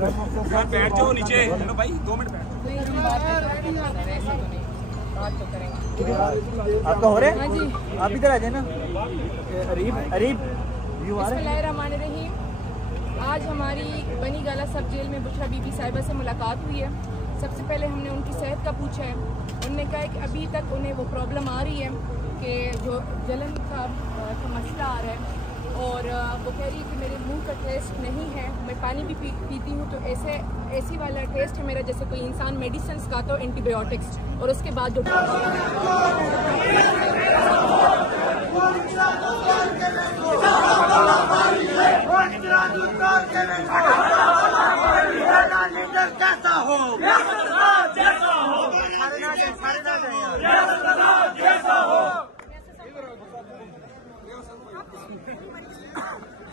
यार बैठ जाओ नीचे। चलो भाई 2 मिनट बैठ। आपका हो रहा है? हाँ जी। आप इधर आ जाए ना। अरीब बिस्मिल्लाहिर्रहमानिर्रहीम। आज हमारी बनी गाला सब जेल में बुशरा बीबी साहिबा से मुलाकात हुई है। सबसे पहले हमने उनकी सेहत का पूछा है। उन्होंने कहा कि अभी तक उन्हें वो प्रॉब्लम आ रही है कि जो जलन का मसला आ रहा है, और वो कह रही है कि मेरे मुंह का टेस्ट नहीं है, मैं पानी भी पीती हूँ तो ऐसी वाला टेस्ट है मेरा जैसे कोई इंसान मेडिसिन खाता हो, एंटीबायोटिक्स। और उसके बाद जो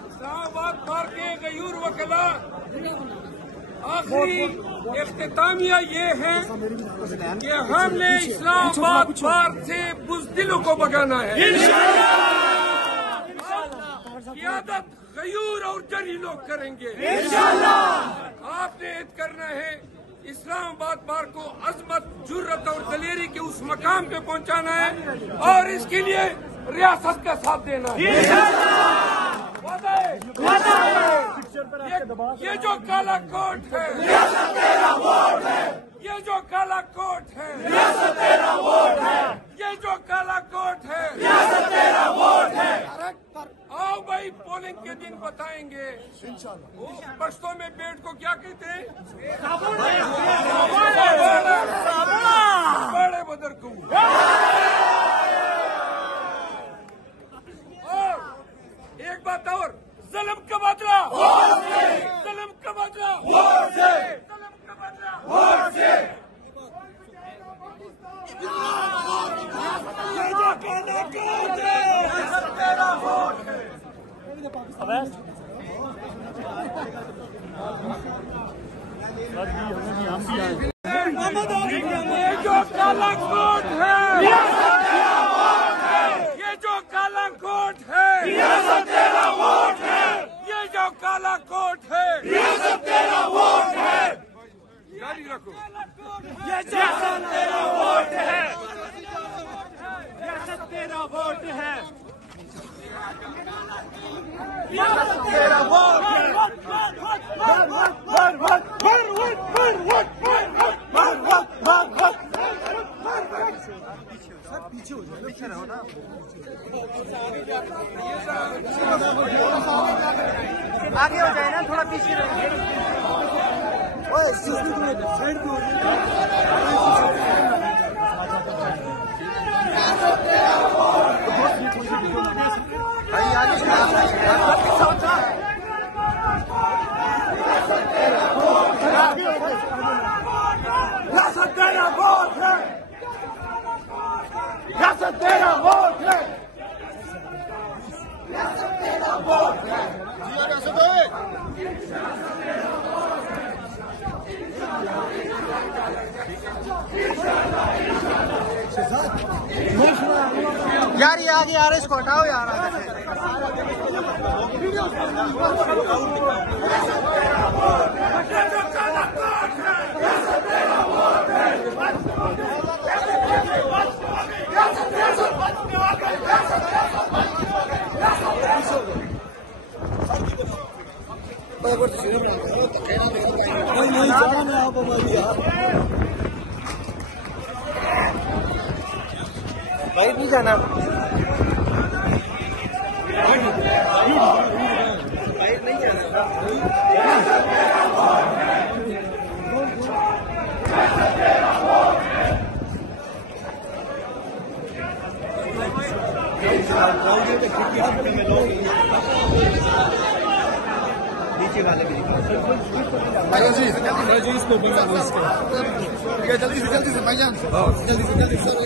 इस्लामाबाद बार के गयूर वकला आखिरी इख्तितामिया ये है कि हमने इस्लामाबाद बार से बुज़दिलों को भगाना है। क़ियादत गयूर और जरी लोग करेंगे। आपने ऐद करना है इस्लामाबाद बार को अजमत, जुर्रत और दलेरी के उस मकाम पे पहुंचाना है, और इसके लिए रियासत का साथ देना है। ये जो काला कोट है, ये जो काला कोट है, ये जो काला कोट है, आओ भाई पोलिंग के दिन बताएंगे। पश्तो में पेट को क्या कहते हैं? बड़े बदर को। और एक बात और, ज़ुल्म का बदला, ज़ुल्म का बदला, ज़ुल्म का बदला वोट से। ये जो काला कोट है, तेरा वोट है। ये जो काला कोट है, ये जो काला कोट है, तेरा वोट है। ये जो काला कोट है, तेरा वोट है। जारी रखो। ये तेरा वोट है, तेरा वोट है, तेरा वोट है। पीछे हो जाए, पीछे रहो ना। आगे हो जाए ना, थोड़ा पीछे रहो। साइड पे हो जाए। तेरा वोट है, तेरा वोट है, तेरा वोट है। यार ये आगे आ रहा है, इसको हटाओ यार। भाई नहीं जाना, नहीं जाना। नीचे वाले भी जल्दी से भाईजान, जल्दी से